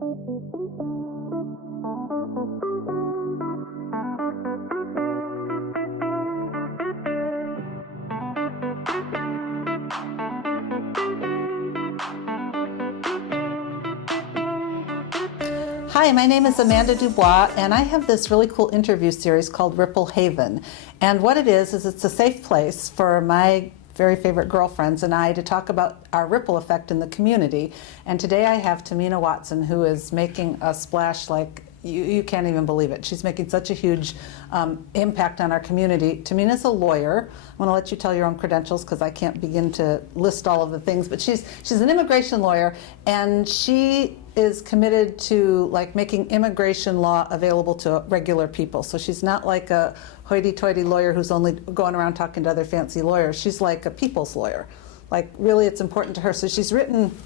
Hi, my name is Amanda Dubois, and I have this really cool interview series called Ripple Haven. And what it is it's a safe place for my very favorite girlfriends and I to talk about our ripple effect in the community. And today I have Tahmina Waston, who is making a splash like you can't even believe it. She's making such a huge impact on our community. Tahmina's a lawyer. I'm going to let you tell your own credentials because I can't begin to list all of the things. But she's an immigration lawyer, and she is committed to like making immigration law available to regular people. So she's not like a hoity-toity lawyer who's only going around talking to other fancy lawyers. She's like a people's lawyer. Like really, it's important to her. So she's written,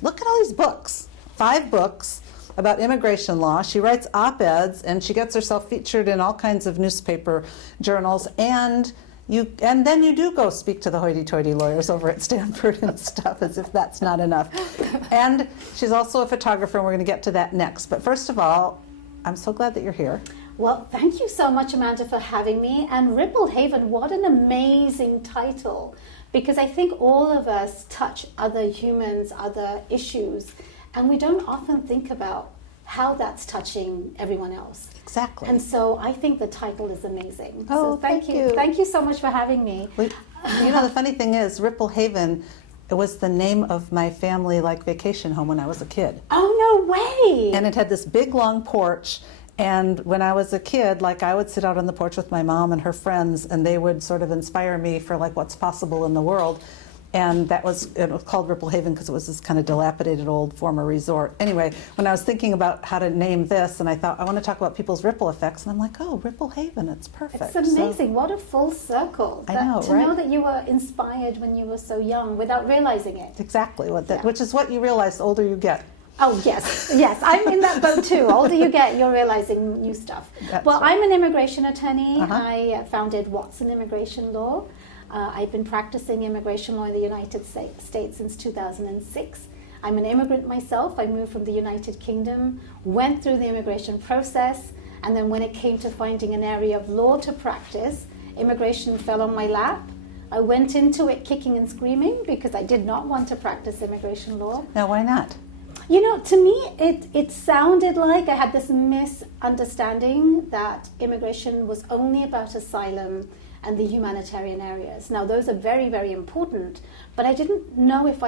look at all these books, 5 books about immigration law. She writes op-eds, and she gets herself featured in all kinds of newspaper journals, and then you do go speak to the hoity-toity lawyers over at Stanford and stuff, as if that's not enough. And she's also a photographer, and we're going to get to that next. But first of all, I'm so glad that you're here. Well, thank you so much, Amanda, for having me. And Ripple Haven, what an amazing title, because I think all of us touch other humans, other issues, and we don't often think about how that's touching everyone else. Exactly. And so I think the title is amazing. Oh, so thank you. Thank you so much for having me. You know, the funny thing is, Ripple Haven, it was the name of my family vacation home when I was a kid. Oh, no way! And it had this big long porch. And when I was a kid, I would sit out on the porch with my mom and her friends, and they would sort of inspire me for what's possible in the world. And it was called Ripple Haven because it was this kind of dilapidated old former resort. Anyway, when I was thinking about how to name this, and I thought, I want to talk about people's ripple effects, and I'm like, oh, Ripple Haven, it's perfect. It's amazing. What a full circle. I know, to right? know that you were inspired when you were so young without realizing it. Exactly, which is what you realize the older you get. Oh, yes. Yes, I'm in that boat too. Older you get, you're realizing new stuff. That's well, right. I'm an immigration attorney. Uh-huh. I founded Watson Immigration Law. I've been practicing immigration law in the United States since 2006. I'm an immigrant myself. I moved from the United Kingdom, went through the immigration process, and then when it came to finding an area of law to practice, immigration fell on my lap. I went into it kicking and screaming because I did not want to practice immigration law. Now, why not? You know, to me, it sounded like I had this misunderstanding that immigration was only about asylum and the humanitarian areas. Now, those are very, very important, but I didn't know if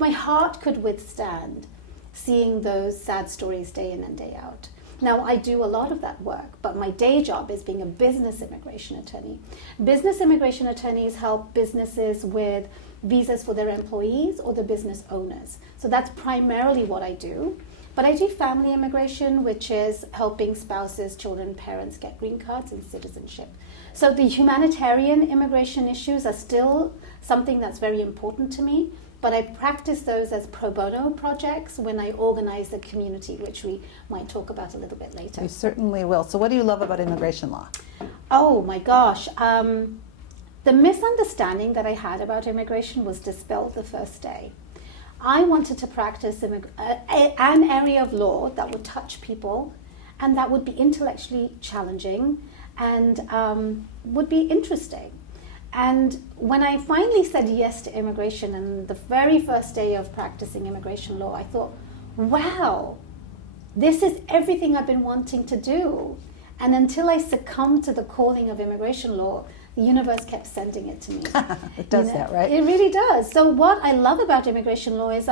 my heart could withstand seeing those sad stories day in and day out. Now, I do a lot of that work, but my day job is being a business immigration attorney. Business immigration attorneys help businesses with visas for their employees or the business owners. So that's primarily what I do. But I do family immigration, which is helping spouses, children, parents get green cards and citizenship. So the humanitarian immigration issues are still something that's very important to me, but I practice those as pro bono projects when I organize the community, which we might talk about a little bit later. We certainly will. So what do you love about immigration law? Oh my gosh. The misunderstanding that I had about immigration was dispelled the first day. I wanted to practice an area of law that would touch people and that would be intellectually challenging and would be interesting. And when I finally said yes to immigration, and the very first day of practicing immigration law, I thought, wow, this is everything I've been wanting to do. And until I succumbed to the calling of immigration law, the universe kept sending it to me. It does that, right? It really does. So what I love about immigration law is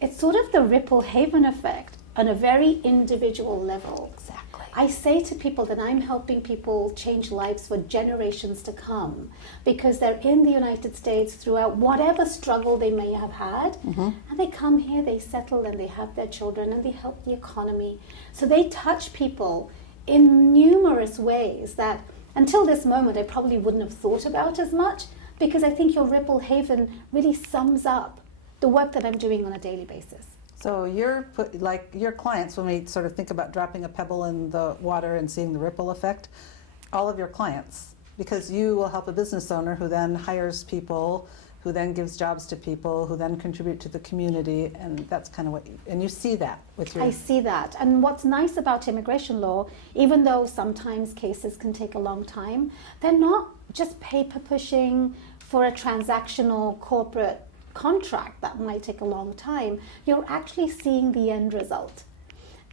it's sort of the Ripple Haven effect on a very individual level. Exactly. I say to people that I'm helping people change lives for generations to come because they're in the United States throughout whatever struggle they may have had, and they come here, they settle, and they have their children, and they help the economy. So they touch people in numerous ways that until this moment I probably wouldn't have thought about as much, because I think your Ripple Haven really sums up the work that I'm doing on a daily basis. So your clients, when we sort of think about dropping a pebble in the water and seeing the ripple effect, all of your clients, because you will help a business owner who then hires people who then gives jobs to people, who then contribute to the community, and that's kind of what and you see that with your... I see that. And what's nice about immigration law, even though sometimes cases can take a long time, they're not just paper pushing for a transactional corporate contract that might take a long time. You're actually seeing the end result.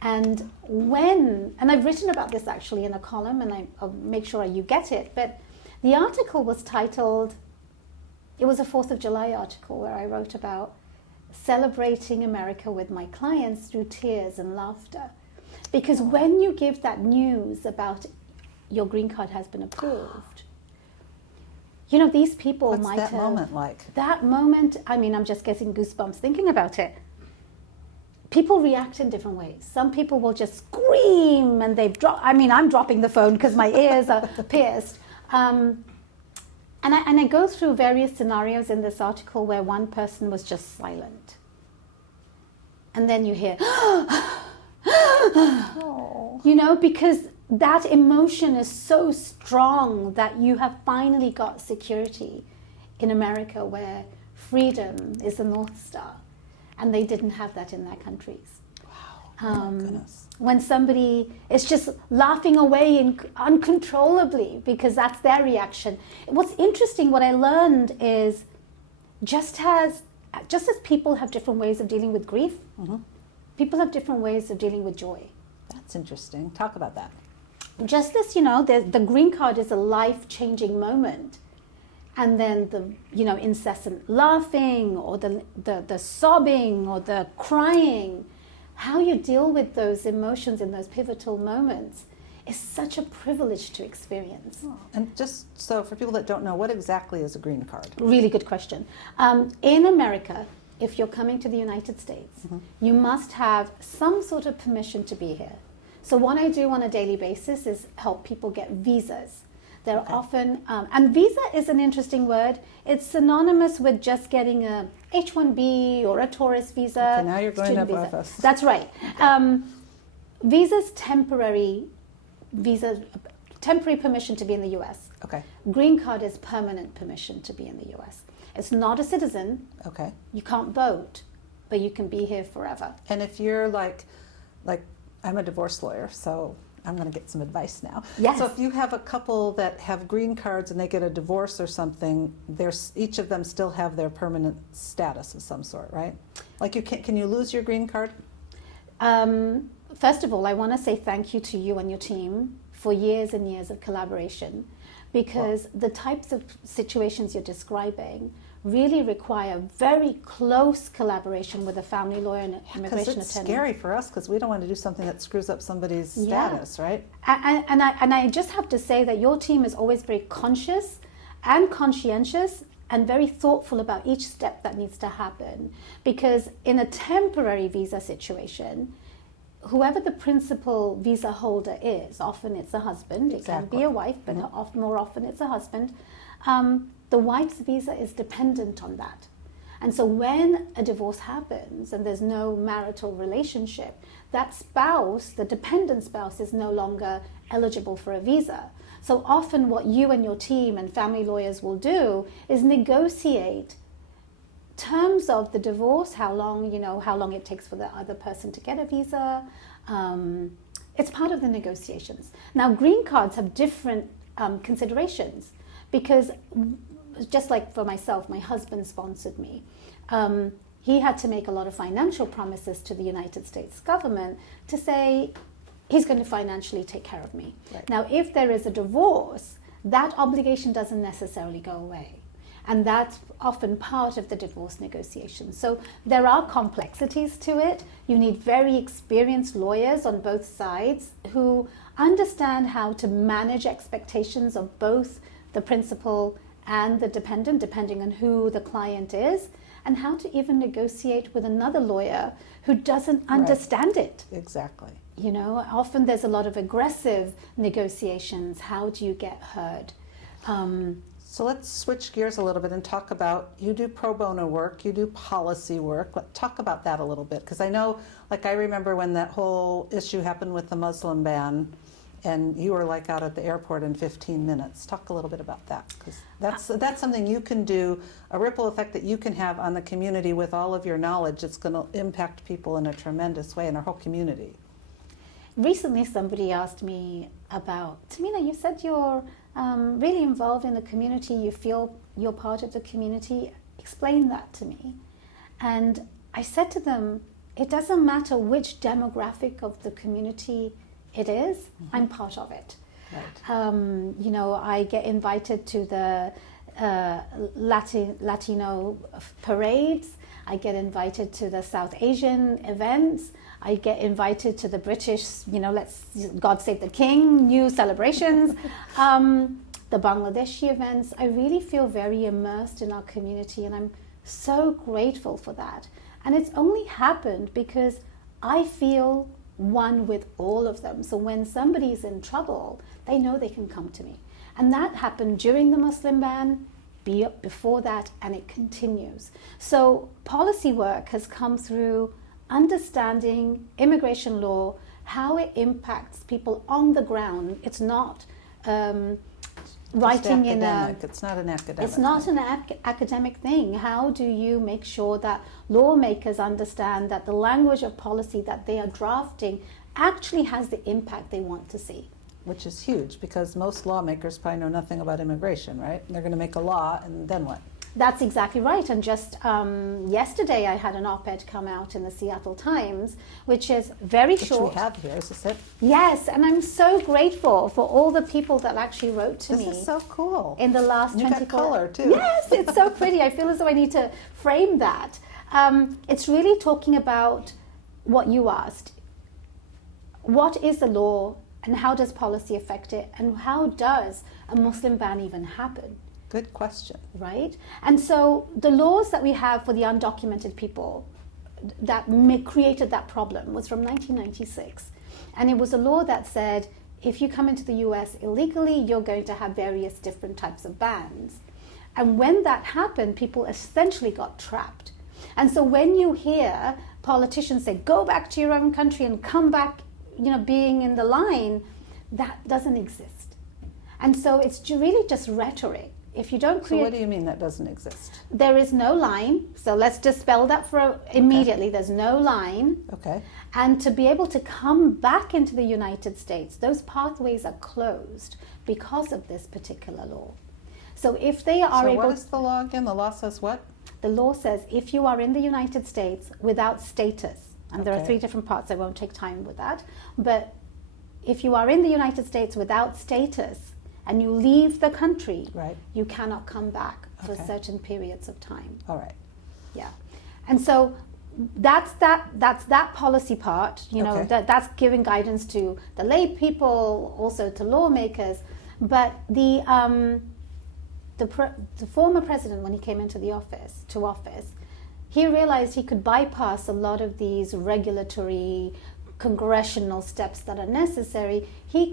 And I've written about this actually in a column, and I'll make sure you get it, but the article was titled, it was a 4th of July article where I wrote about celebrating America with my clients through tears and laughter. Because when you give that news about your green card has been approved, you know, these people What's might that have... moment like? That moment, I mean, I'm just getting goosebumps thinking about it. People react in different ways. Some people will just scream and I'm dropping the phone because my ears are pierced. And I go through various scenarios in this article where one person was just silent. And then you hear, you know, because that emotion is so strong that you have finally got security in America where freedom is the North Star. And they didn't have that in their countries. Wow, oh my goodness. When somebody is just laughing away uncontrollably because that's their reaction. What's interesting, what I learned is just as people have different ways of dealing with grief, people have different ways of dealing with joy. That's interesting. Talk about that. Just this, you know, the green card is a life-changing moment. And then the, you know, incessant laughing or the sobbing or the crying, how you deal with those emotions in those pivotal moments is such a privilege to experience. Oh. And just so for people that don't know, what exactly is a green card? Really good question. In America, if you're coming to the United States, you must have some sort of permission to be here. So what I do on a daily basis is help people get visas. They're often, and visa is an interesting word. It's synonymous with just getting a H-1B or a tourist visa. Okay, now you're going above visa. us. That's right. Visa's temporary permission to be in the U.S. Okay. Green card is permanent permission to be in the U.S. It's not a citizen. Okay. You can't vote, but you can be here forever. And if you're like I'm a divorce lawyer, so I'm going to get some advice now. Yes. So if you have a couple that have green cards and they get a divorce or something, each of them still have their permanent status of some sort, right? Like can you lose your green card? First of all, I want to say thank you to you and your team for years and years of collaboration, because the types of situations you're describing really require very close collaboration with a family lawyer and immigration Because it's attorney. scary for us because we don't want to do something that screws up somebody's status, right? And I just have to say that your team is always very conscious and conscientious and very thoughtful about each step that needs to happen. Because in a temporary visa situation, whoever the principal visa holder is, often it's a husband, it can be a wife, but more often it's a husband, the wife's visa is dependent on that. And so when a divorce happens and there's no marital relationship, that spouse, the dependent spouse, is no longer eligible for a visa. So often what you and your team and family lawyers will do is negotiate terms of the divorce, how long it takes for the other person to get a visa. It's part of the negotiations. Now, green cards have different considerations, because just like for myself, my husband sponsored me. He had to make a lot of financial promises to the United States government to say he's going to financially take care of me. Right. Now, if there is a divorce, that obligation doesn't necessarily go away. And that's often part of the divorce negotiation. So there are complexities to it. You need very experienced lawyers on both sides who understand how to manage expectations of both the principal and the dependent, depending on who the client is, and how to even negotiate with another lawyer who doesn't understand it. Exactly. You know, often there's a lot of aggressive negotiations. How do you get heard? So let's switch gears a little bit and talk about, you do pro bono work, you do policy work. Let's talk about that a little bit, because I know, like I remember when that whole issue happened with the Muslim ban, and you were like out at the airport in 15 minutes. Talk a little bit about that, because that's something you can do, a ripple effect that you can have on the community with all of your knowledge. It's going to impact people in a tremendous way in our whole community. Recently, somebody asked me about, Tahmina, you said you're really involved in the community, you feel you're part of the community. Explain that to me. And I said to them, it doesn't matter which demographic of the community it is, I'm part of it. Right. You know, I get invited to the Latino parades, I get invited to the South Asian events, I get invited to the British, you know, let's God Save the King, new celebrations, the Bangladeshi events. I really feel very immersed in our community, and I'm so grateful for that. And it's only happened because I feel one with all of them. So when somebody's in trouble, they know they can come to me. And that happened during the Muslim ban, before that, and it continues. So policy work has come through understanding immigration law, how it impacts people on the ground. It's not writing in a... It's not an academic. It's not an academic thing. How do you make sure that lawmakers understand that the language of policy that they are drafting actually has the impact they want to see? Which is huge, because most lawmakers probably know nothing about immigration, right? They're going to make a law, and then what? That's exactly right. And just yesterday I had an op-ed come out in the Seattle Times, which is very short. Which we have here, is this it? Yes, and I'm so grateful for all the people that actually wrote to me. This is so cool. In the last 24 hours. You got color, too. Yes, it's so pretty. I feel as though I need to frame that. It's really talking about what you asked. What is the law, and how does policy affect it, and how does a Muslim ban even happen? Good question. Right? And so the laws that we have for the undocumented people that created that problem was from 1996. And it was a law that said, if you come into the US illegally, you're going to have various different types of bans. And when that happened, people essentially got trapped. And so when you hear politicians say, go back to your own country and come back, you know, being in the line, that doesn't exist. And so it's really just rhetoric. If you don't create... So what do you mean that doesn't exist? There is no line. So let's dispel that for immediately. Okay. There's no line. Okay. And to be able to come back into the United States, those pathways are closed because of this particular law. So if they are able... So what is the law again? The law says what? The law says if you are in the United States without status, and there are 3 different parts, I won't take time with that, but if you are in the United States without status, and you leave the country, right, you cannot come back for certain periods of time. All right. Yeah. And so that's that policy part, you know, that's giving guidance to the lay people, also to lawmakers. But the former president, when he came into the office, he realized he could bypass a lot of these regulatory congressional steps that are necessary. He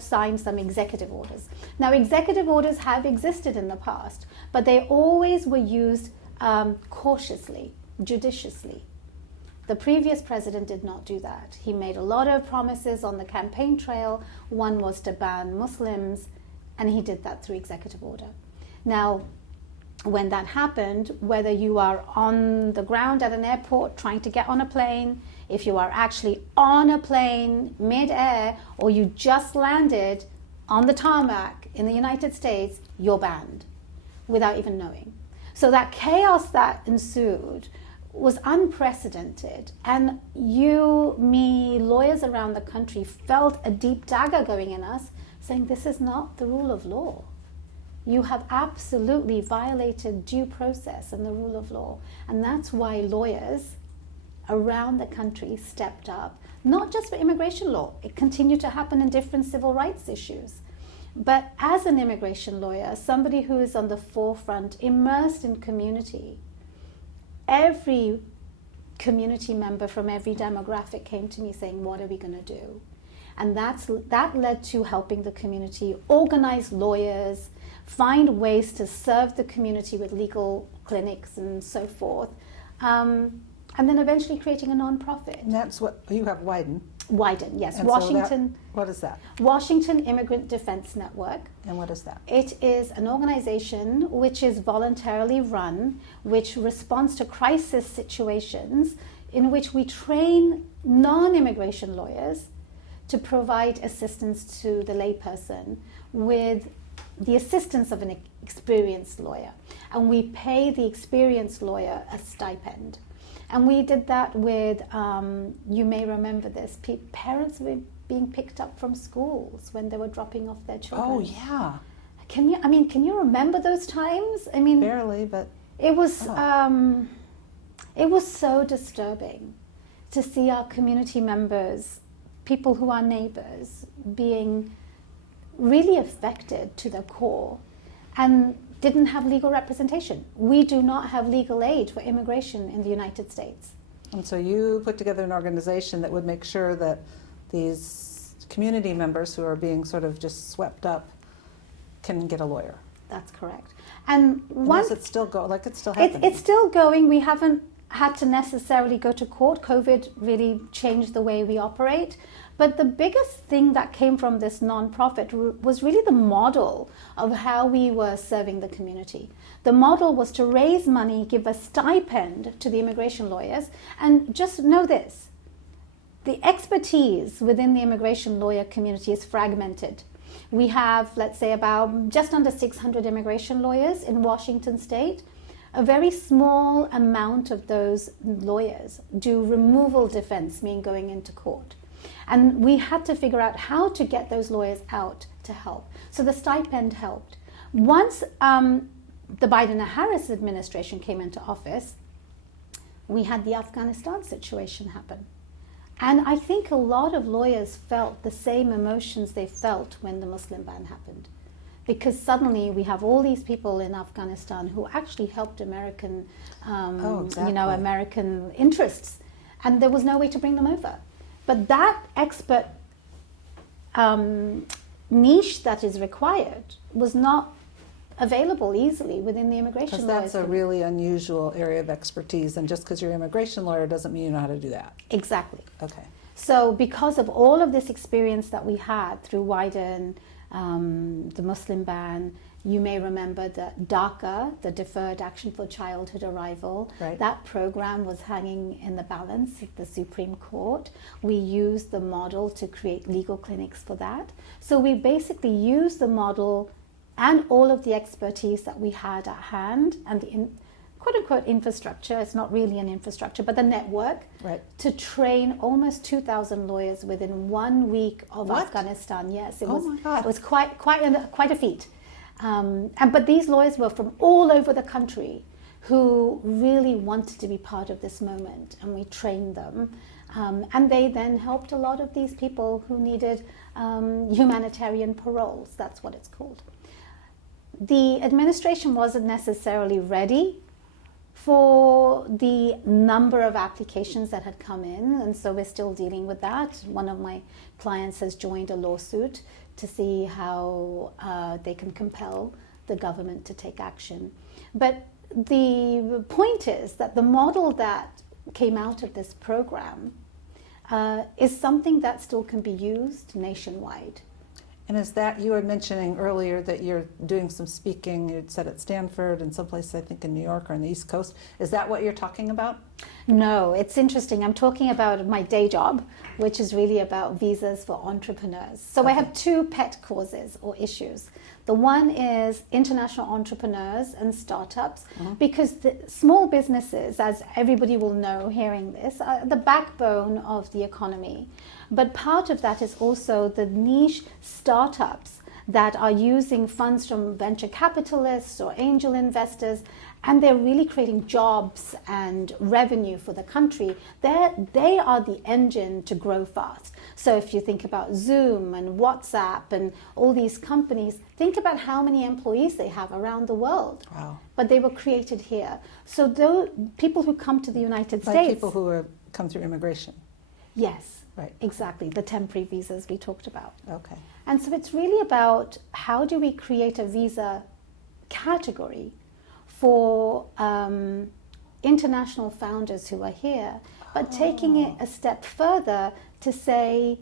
signed some executive orders. Now, executive orders have existed in the past, but they always were used cautiously, judiciously. The previous president did not do that. He made a lot of promises on the campaign trail. One was to ban Muslims, and he did that through executive order. Now, when that happened, whether you are on the ground at an airport trying to get on a plane, if you are actually on a plane mid-air, or you just landed on the tarmac in the United States, you're banned without even knowing. So that chaos that ensued was unprecedented. And you, me, lawyers around the country felt a deep dagger going in us, saying this is not the rule of law. You have absolutely violated due process and the rule of law. And that's why lawyers around the country stepped up, not just for immigration law. It continued to happen in different civil rights issues. But as an immigration lawyer, somebody who is on the forefront, immersed in community, every community member from every demographic came to me saying, what are we going to do? And that led to helping the community organize lawyers, find ways to serve the community with legal clinics and so forth, and then eventually creating a nonprofit. And that's what you have, Wyden. Wyden, yes. And so Washington. what is that? Washington Immigrant Defense Network. And what is that? It is an organization which is voluntarily run, which responds to crisis situations in which we train non-immigration lawyers to provide assistance to the layperson with the assistance of an experienced lawyer. And we pay the experienced lawyer a stipend. And we did that with, you may remember this, parents were being picked up from schools when they were dropping off their children. Oh, yeah. Can you remember those times? I mean, Barely, but it was so disturbing to see our community members, people who are neighbors, being really affected to the core and didn't have legal representation. We do not have legal aid for immigration in the United States. And so you put together an organization that would make sure that these community members who are being sort of just swept up can get a lawyer. That's correct. And does it still go? Like it's still happening? It's still going. We haven't had to necessarily go to court. COVID really changed the way we operate. But the biggest thing that came from this nonprofit was really the model of how we were serving the community. The model was to raise money, give a stipend to the immigration lawyers, and just know this, the expertise within the immigration lawyer community is fragmented. We have, let's say, about just under 600 immigration lawyers in Washington state. A very small amount of those lawyers do removal defense, meaning going into court. And we had to figure out how to get those lawyers out to help. So the stipend helped. Once the Biden-Harris administration came into office, we had the Afghanistan situation happen. And I think a lot of lawyers felt the same emotions they felt when the Muslim ban happened. Because suddenly we have all these people in Afghanistan who actually helped American, American interests, and there was no way to bring them over. But that expert niche that is required was not available easily within the immigration lawyers. Because that's a really unusual area of expertise, and just because you're an immigration lawyer doesn't mean you know how to do that. Exactly. Okay. So because of all of this experience that we had through Wyden, the Muslim ban, you may remember that DACA, the Deferred Action for Childhood Arrival, right. That program was hanging in the balance at the Supreme Court. We used the model to create legal clinics for that. So we basically used the model and all of the expertise that we had at hand and the quote-unquote infrastructure, it's not really an infrastructure, but the network, right. To train almost 2,000 lawyers within 1 week of What? Afghanistan. Yes, Oh my God. it was quite a feat. But these lawyers were from all over the country who really wanted to be part of this moment, and we trained them. And they then helped a lot of these people who needed humanitarian paroles, that's what it's called. The administration wasn't necessarily ready for the number of applications that had come in, and so we're still dealing with that. One of my clients has joined a lawsuit to see how they can compel the government to take action. But the point is that the model that came out of this program is something that still can be used nationwide. And is that, you were mentioning earlier that you're doing some speaking, you'd said at Stanford and someplace I think in New York or on the East Coast. Is that what you're talking about? No, it's interesting. I'm talking about my day job, which is really about visas for entrepreneurs. So I have two pet causes or issues. The one is international entrepreneurs and startups, because the small businesses, as everybody will know hearing this, are the backbone of the economy. But part of that is also the niche startups that are using funds from venture capitalists or angel investors, and they're really creating jobs and revenue for the country. They are the engine to grow fast. So if you think about Zoom and WhatsApp and all these companies, think about how many employees they have around the world. Wow. But they were created here. So those people who come to the United Like States... people who come through immigration. Yes. Right. Exactly, the temporary visas we talked about. Okay. And so it's really about how do we create a visa category for international founders who are here, but taking it a step further to say,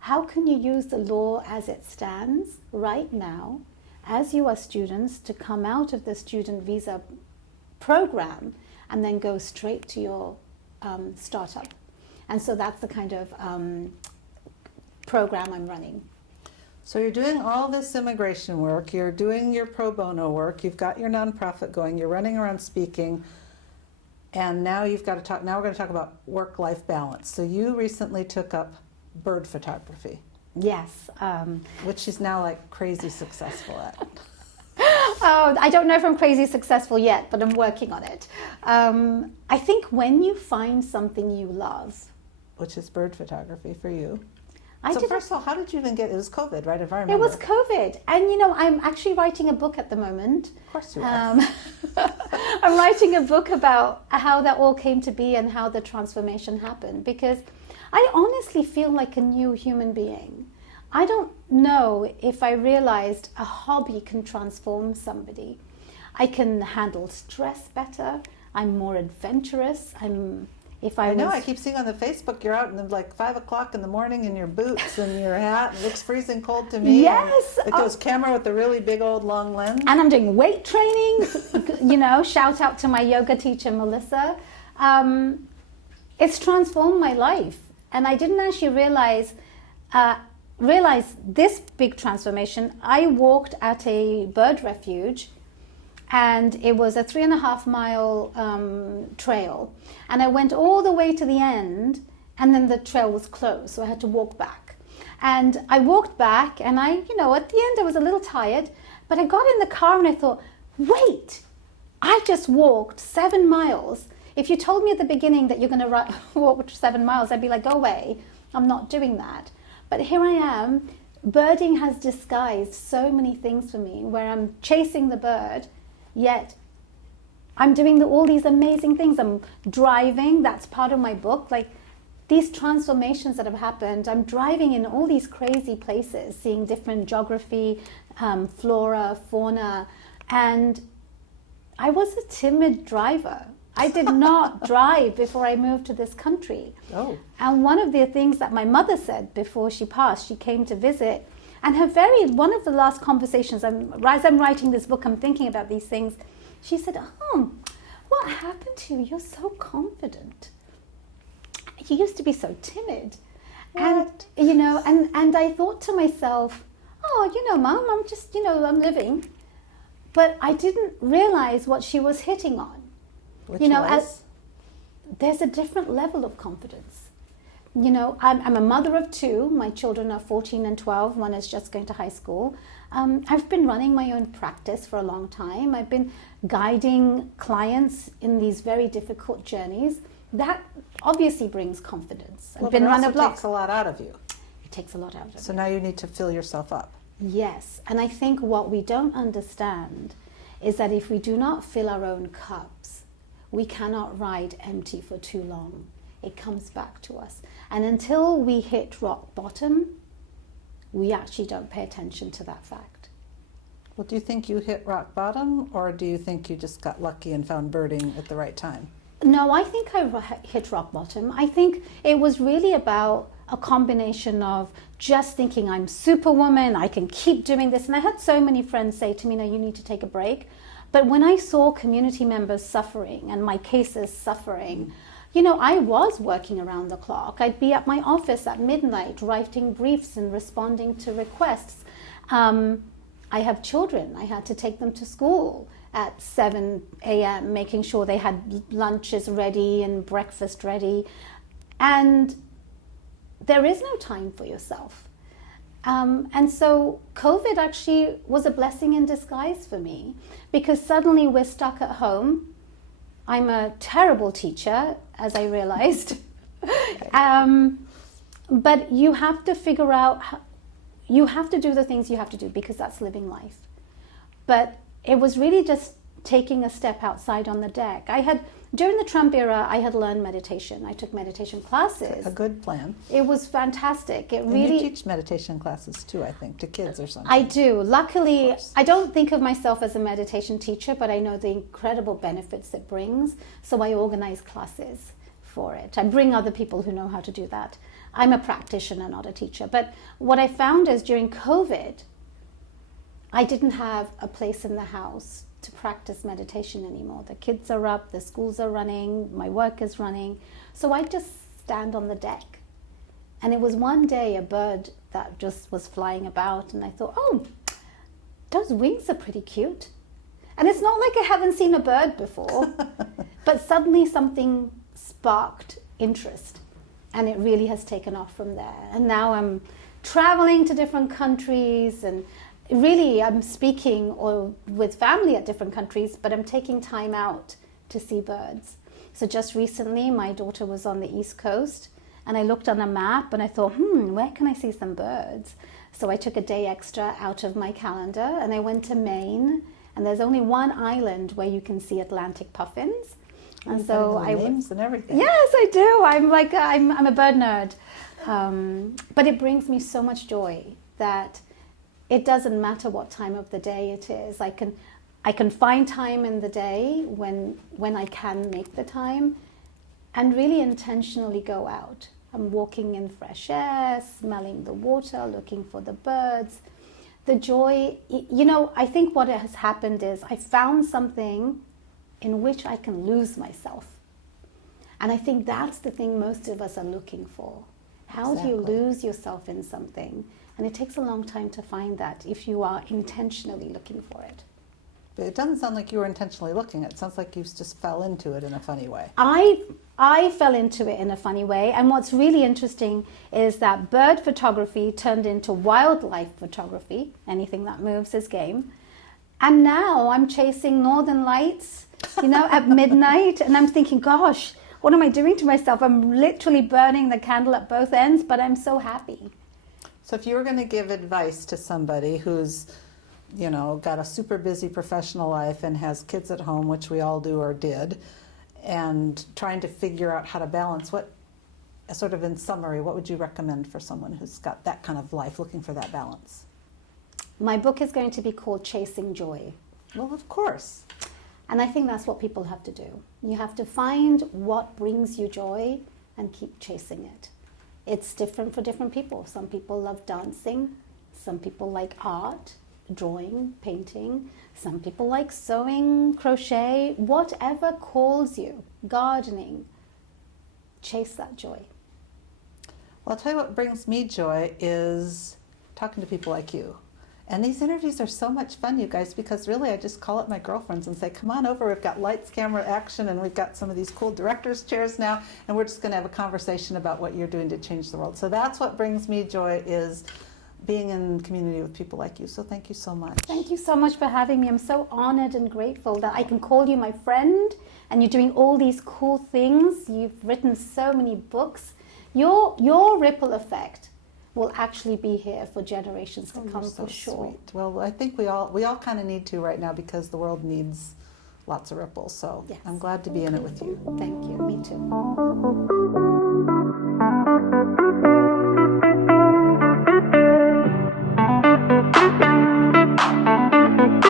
how can you use the law as it stands right now, as you are students, to come out of the student visa program and then go straight to your startup? And so that's the kind of program I'm running. So you're doing all this immigration work, you're doing your pro bono work, you've got your nonprofit going, you're running around speaking, and now we're going to talk about work-life balance. So you recently took up bird photography. Yes. Which she's now like crazy successful at. Oh, I don't know if I'm crazy successful yet, but I'm working on it. I think when you find something you love, which is bird photography for you. So first of all, how did you even get, it was COVID, right, if I remember? It was COVID. And, you know, I'm actually writing a book at the moment. Of course you are. I'm writing a book about how that all came to be and how the transformation happened. Because I honestly feel like a new human being. I don't know if I realized a hobby can transform somebody. I can handle stress better. I'm more adventurous. I keep seeing on the Facebook you're out in like 5 o'clock in the morning in your boots and your hat. It looks freezing cold to me. Yes. Like those camera with the really big old long lens. And I'm doing weight training. You know, shout out to my yoga teacher, Melissa. It's transformed my life. And I didn't actually realize this big transformation. I walked at a bird refuge, and it was a 3.5 mile trail. And I went all the way to the end, and then the trail was closed, so I had to walk back. And I walked back, and at the end I was a little tired, but I got in the car and I thought, wait, I just walked 7 miles. If you told me at the beginning that you're going to walk 7 miles, I'd be like, go away, I'm not doing that. But here I am. Birding has disguised so many things for me, where I'm chasing the bird, yet I'm doing all these amazing things. I'm driving, that's part of my book. Like these transformations that have happened, I'm driving in all these crazy places, seeing different geography, flora, fauna. And I was a timid driver. I did not drive before I moved to this country. Oh. And one of the things that my mother said before she passed, she came to visit, and one of the last conversations, as I'm writing this book, I'm thinking about these things. She said, what happened to you? You're so confident. You used to be so timid. What? And I thought to myself, Mom, I'm just, I'm living. But I didn't realize what she was hitting on. Which was? There's a different level of confidence. I'm a mother of 2. My children are 14 and 12. One is just going to high school. I've been running my own practice for a long time. I've been guiding clients in these very difficult journeys. That obviously brings confidence. Well, but it also takes a lot out of you. It takes a lot out of you. So now you need to fill yourself up. Yes. And I think what we don't understand is that if we do not fill our own cups, we cannot ride empty for too long. It comes back to us. And until we hit rock bottom, we actually don't pay attention to that fact. Well, do you think you hit rock bottom, or do you think you just got lucky and found birding at the right time? No, I think I hit rock bottom. I think it was really about a combination of just thinking I'm superwoman, I can keep doing this. And I had so many friends say to me, no, you need to take a break. But when I saw community members suffering and my cases suffering, I was working around the clock. I'd be at my office at midnight writing briefs and responding to requests. I have children. I had to take them to school at 7 a.m., making sure they had lunches ready and breakfast ready. And there is no time for yourself. And so COVID actually was a blessing in disguise for me, because suddenly we're stuck at home. I'm a terrible teacher, as I realized. But you have to figure out, you have to do the things you have to do, because that's living life. But it was really just taking a step outside on the deck. I had During the Trump era, I had learned meditation. I took meditation classes. A good plan. It was fantastic. It And really. you teach meditation classes too, I think, to kids or something. I do. Luckily, I don't think of myself as a meditation teacher, but I know the incredible benefits it brings. So I organize classes for it. I bring other people who know how to do that. I'm a practitioner, not a teacher. But what I found is during COVID, I didn't have a place in the house to practice meditation anymore. The kids are up, the schools are running, my work is running. So I just stand on the deck. And it was one day a bird that just was flying about, and I thought, oh, those wings are pretty cute. And it's not like I haven't seen a bird before, but suddenly something sparked interest, and it really has taken off from there. And now I'm traveling to different countries, and really I'm speaking or with family at different countries, but I'm taking time out to see birds. So just recently, my daughter was on the East Coast, and I looked on a map and I thought, where can I see some birds? So I took a day extra out of my calendar and I went to Maine, and there's only one island where you can see Atlantic puffins. And so I names and everything. Yes, I do. I'm a bird nerd. But it brings me so much joy that it doesn't matter what time of the day it is. I can find time in the day when I can make the time, and really intentionally go out. I'm walking in fresh air, smelling the water, looking for the birds. The joy, I think what has happened is I found something in which I can lose myself. And I think that's the thing most of us are looking for. How do you lose yourself in something? And it takes a long time to find that if you are intentionally looking for it. But it doesn't sound like you were intentionally looking. It sounds like you just fell into it in a funny way. I fell into it in a funny way. And what's really interesting is that bird photography turned into wildlife photography. Anything that moves is game. And now I'm chasing northern lights, at midnight. And I'm thinking, gosh, what am I doing to myself? I'm literally burning the candle at both ends, but I'm so happy. So if you were going to give advice to somebody who's, got a super busy professional life and has kids at home, which we all do or did, and trying to figure out how to balance, sort of in summary, what would you recommend for someone who's got that kind of life, looking for that balance? My book is going to be called Chasing Joy. Well, of course. And I think that's what people have to do. You have to find what brings you joy and keep chasing it. It's different for different people. Some people love dancing. Some people like art, drawing, painting. Some people like sewing, crochet, whatever calls you, gardening. Chase that joy. Well, I'll tell you what brings me joy is talking to people like you. And these interviews are so much fun, you guys, because really I just call up my girlfriends and say, come on over, we've got lights, camera, action, and we've got some of these cool director's chairs now, and we're just going to have a conversation about what you're doing to change the world. So that's what brings me joy, is being in community with people like you. So thank you so much. Thank you so much for having me. I'm so honored and grateful that I can call you my friend, and you're doing all these cool things. You've written so many books. Your ripple effect will actually be here for generations to come, so for sure. Sweet. Well, I think we all kind of need to right now, because the world needs lots of ripples. So Yes. I'm glad to be in it with you. Thank you. Me too.